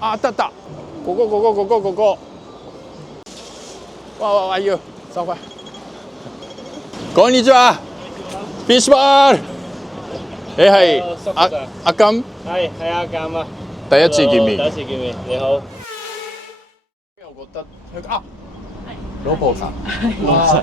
あったあった。ここ。わいいよ。收快。こんにちは。フィッシュバール。你係阿金？係阿鑑啊！第一次見面。第一次見面，你好。我覺得啊，老婆神。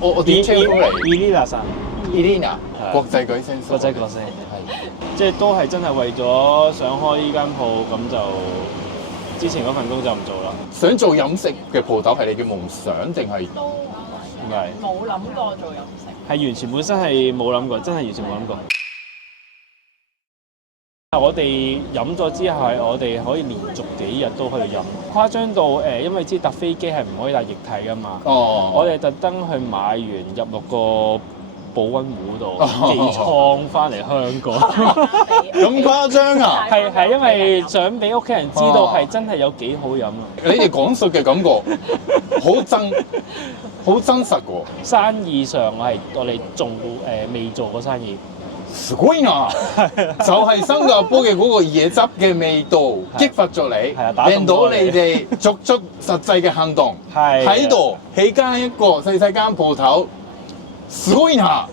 我點稱呼你 Elena さん ？Elena，係國際巨星。國際巨星，係。即係都係真係為咗想開呢間鋪，咁就之前嗰份工就唔做啦。想做飲食嘅鋪頭係你嘅夢想定係？都唔係，冇諗過做飲食。係完全本身係冇諗過，真係完全冇諗過。我哋飲咗之後，我哋可以連續幾日都可以飲，誇張到因為知搭飛機係唔可以帶液體噶嘛。哦。我哋特登去買完入落個保溫壺度寄倉翻嚟香港。咁誇張啊！係因為想俾屋企人知道係真係有幾好飲啊！你哋講述嘅感覺好真實喎。生意上我哋仲未做過生意。すごいな！就係新加坡嘅嗰個椰汁嘅味道激發咗你，令到你哋作出實際嘅行動，喺度起間一個細間鋪頭，すごいな！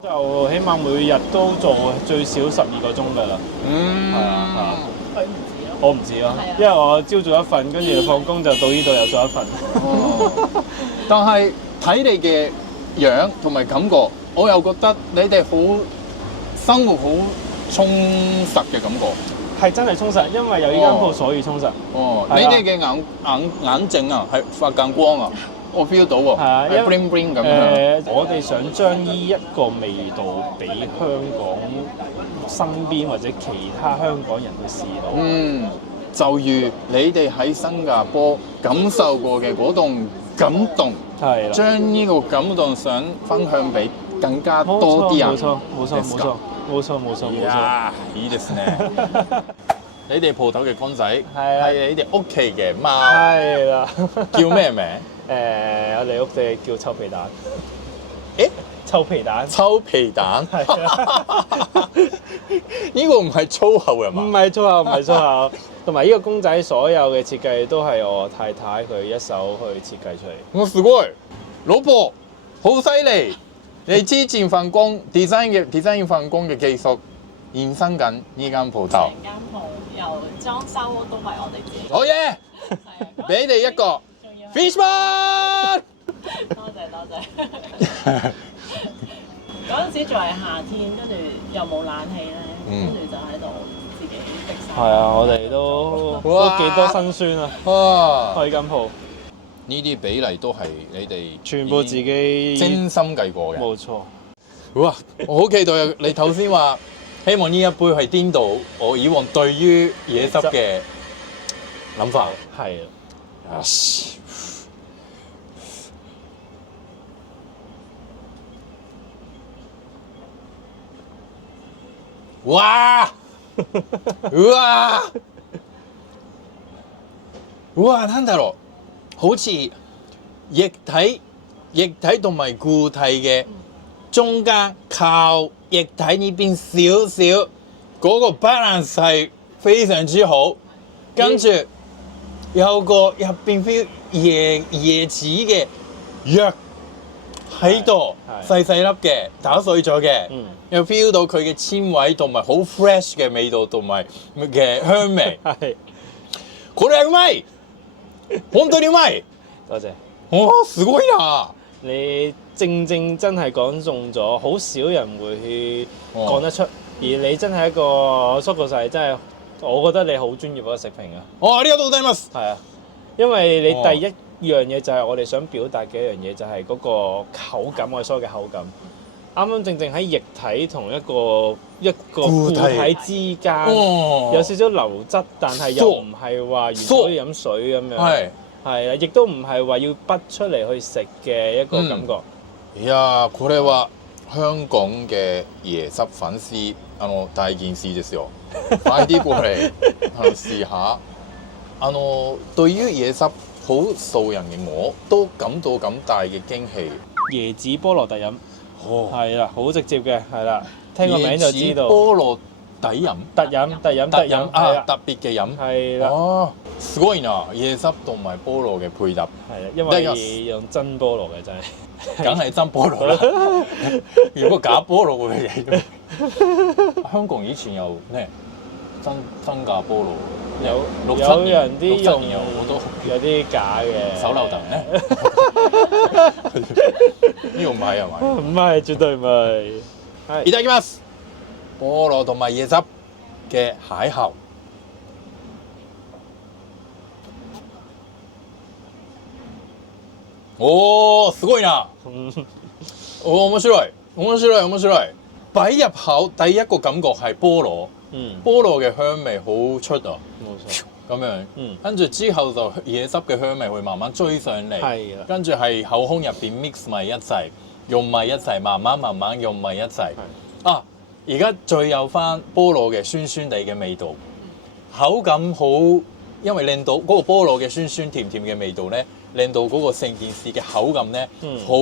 就起碼每日都做最少12個鐘㗎啦。係啊，佢唔止咯。我唔止咯，因為我朝做一份，跟住放工就到呢度又做一份。但係睇你嘅樣同埋感覺，我又覺得你哋好生活好充實嘅感覺。係真係充實，因為有呢間鋪所以充實。哦，你哋嘅眼睛啊，係發緊光啊，我 feel 到喎，係 bling bling 咁樣。我哋想將呢一個味道俾香港身邊或者其他香港人去試到。嗯，就如你哋喺新加坡感受過嘅嗰種感動，係啦，將呢個感動想分享俾更加多啲人。冇錯。いいですね。你哋鋪頭嘅公仔係你哋屋企嘅貓，係啦。叫咩名？我哋屋企叫臭皮蛋。誒，臭皮蛋。臭皮蛋。係啊。呢個唔係粗口啊嘛？唔係粗口。同埋呢個公仔所有嘅設計都係我太太佢一手去設計出嚟。我すごい，老婆好犀利！你之前份工 design 份工嘅技術延伸緊呢間鋪頭。成間鋪由裝修都係我哋自己。好嘢！俾你一個 Fishman。多謝。嗰陣時仲係夏天，跟住又冇冷氣咧，跟住就喺度自己滴晒。係啊，我哋都幾多辛酸啊！開間鋪呢啲比例都係你哋全部自己精心計過嘅。冇錯。哇！我好期待你頭先話希望呢一杯係顛倒我以往對於椰汁嘅諗法。係啊。哇！なんだろう，好似液體同埋固體嘅中間，靠液體呢邊少少嗰個 balance 係非常之好，跟住有個入邊 feel 椰子嘅藥喺度，細細粒嘅打碎咗嘅。又 feel 到佢嘅纖維同埋好 fresh 嘅味道同埋嘅香味。係。これはうまい！本當にうまい！多謝。すごいな！你正真係講中咗，好少人會去講得出，而你真係一個叔個細，真係我覺得你好專業嘅食評啊！ありがとうございます。係啊，因為你第一樣嘢就係我哋想表達嘅一樣嘢，就係嗰個口感，我哋所謂嘅口感。啱正喺液體同一個固體之間，有少少流質，但係又唔係話完全可以飲水咁樣。係啦，亦都唔係話要滗出嚟去食嘅一個感覺。いやー、これは香港嘅椰汁粉絲大件事ですよ。快啲過嚟試下。對於椰汁好素人嘅我都感到咁大嘅驚喜。椰子菠蘿特飲。係啦，好直接嘅，係啦，聽個名就知道。椰子菠蘿抵飲。特飲啊，特別嘅飲。係啦，哦，すごいな，椰汁同埋菠蘿嘅配搭，係啦，因為用真菠蘿嘅真係。梗係真菠蘿啦。如果假菠蘿嘅嘢，香港以前有咩真假菠蘿？有人啲用有好多有啲假嘅手榴彈咧。呢個唔係係咪？唔係，絕對唔係。係いただきます。菠蘿同埋椰汁嘅邂逅。おー、すごいな。面白い。擺入口第一個感覺係菠蘿，菠蘿嘅香味好出啊，冇錯。咁樣。跟住之後就椰汁嘅香味會慢慢追上嚟，係啦。跟住係口腔入邊 mix 埋一齊，用埋一齊，慢慢用埋一齊。啊！而家再有翻菠蘿嘅酸酸地嘅味道，口感好，因為令到嗰個菠蘿嘅酸酸甜甜嘅味道咧，令到嗰個成件事嘅口感咧好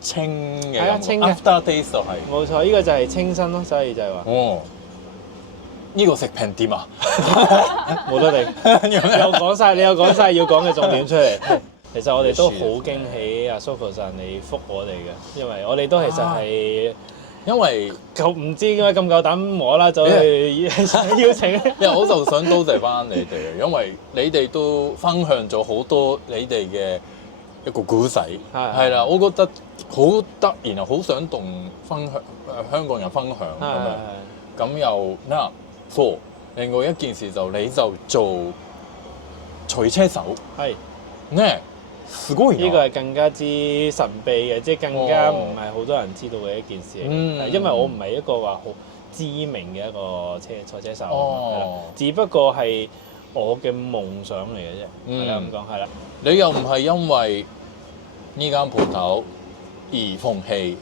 清嘅感覺。After taste 就係冇錯，呢個就係清新咯，所以就係話哦，呢個食平店啊，冇得定。你有講晒要講嘅重點出嚟。其實我哋都好驚喜阿 Sogo-san你覆我哋嘅，因為我哋都其實係。因為唔知點解咁夠膽無啦啦走去邀請，因為我就想多謝翻你哋，因為你哋都分享咗好多你哋嘅一個故仔，係啦，我覺得好得意啊，好想同香港人分享咁又嗱，錯。另外一件事就你就做賽車手，係呢。呢個係更加之神秘嘅，即係更加唔係好多人知道嘅一件事嚟。因為我唔係一個話好知名嘅一個賽車手，只不過係我嘅夢想嚟嘅啫。係啦，咁講係啦。你又唔係因為呢間鋪頭而放棄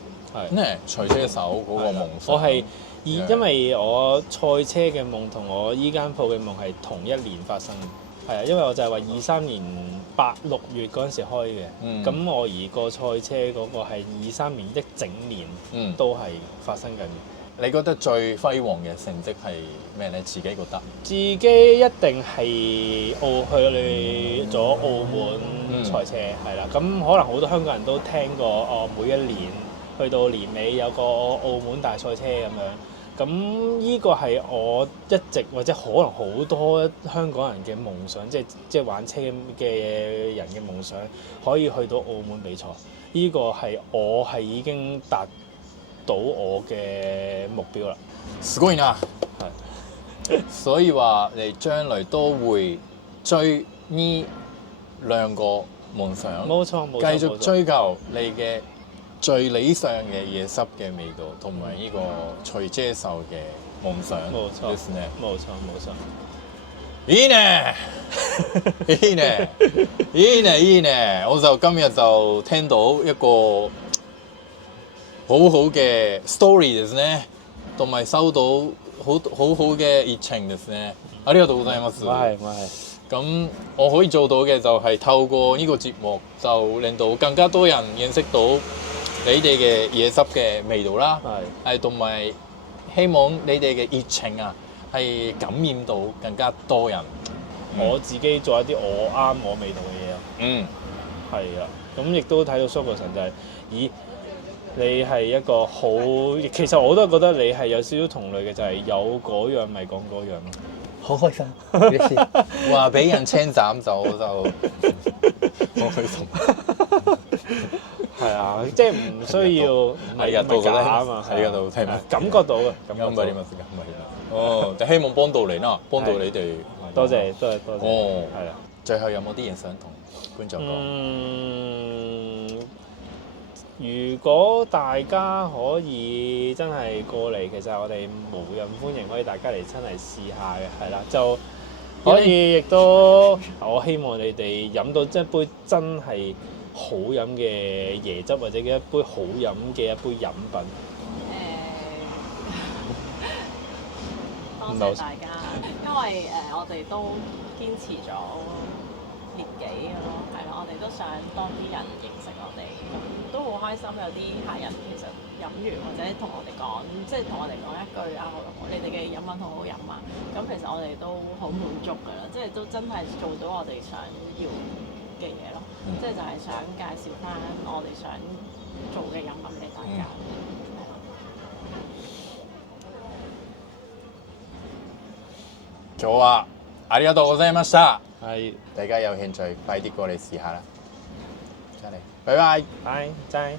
呢賽車手嗰個夢想？我係因為我賽車嘅夢同我依間鋪嘅夢係同一年發生。係啊，因為我就係話23年8、6月嗰陣時開嘅，咁我而個賽車嗰個係23年一整年都係發生緊。你覺得最輝煌嘅成績係咩咧？自己覺得？自己一定係去咗澳門賽車，係啦。咁可能好多香港人都聽過，每一年去到年尾有個澳門大賽車咁樣。咁呢個係我一直或者可能好多香港人嘅夢想，即係玩車嘅人嘅夢想，可以去到澳門比賽。呢個係我係已經達到我嘅目標啦。すごいな。係。所以話你將來都會追呢兩個夢想。冇錯，繼續追求你嘅最理想嘅椰汁嘅味道，同埋呢個賽車手嘅夢想。冇錯，ですね。冇錯。いいね，いいね，いいね，いいね。我就今日就聽到一個好好嘅 story ですね，同埋收到好好嘅熱情ですね。ありがとうございます。係。咁我可以做到嘅就係透過呢個節目，就令到更加多人認識到你哋嘅椰汁嘅味道啦，係同埋希望你哋嘅熱情啊，係感染到更加多人。我自己做一啲我啱我味道嘅嘢咯。係啊，咁亦都睇到 Sogo-san就係，咦，你係一個好，其實我都覺得你係有少少同類嘅，就係有嗰樣咪講嗰樣咯。好開心，嬉しい。話俾人稱讚就好開心。係啊，即係唔需要唔係假啊嘛，係啊，聽感覺到嘅。咁唔係點啊？哦，就希望幫到你啦，幫到你哋。多謝。哦，係啊。最後有冇啲嘢想同觀眾講？如果大家可以真係過嚟，其實我哋無任歡迎，可以大家嚟真係試下嘅，係啦，就可以亦都我希望你哋飲到一杯真係好飲嘅椰汁，或者一杯好飲嘅一杯飲品。多謝大家，因為我哋都堅持咗年紀嘅咯，係啦，我哋都想多啲人認識我哋，咁都好開心有啲客人其實飲完或者同我哋講，即係同我哋講一句啊，你哋嘅飲品好好飲啊，咁其實我哋都好滿足㗎啦，即係都真係做到我哋想要嘅嘢咯，即係就係想介紹翻我哋想做嘅飲品俾大家。好啊，ありがとうございました。係，大家有興趣快啲過嚟試下啦。真係，拜拜。拜，再。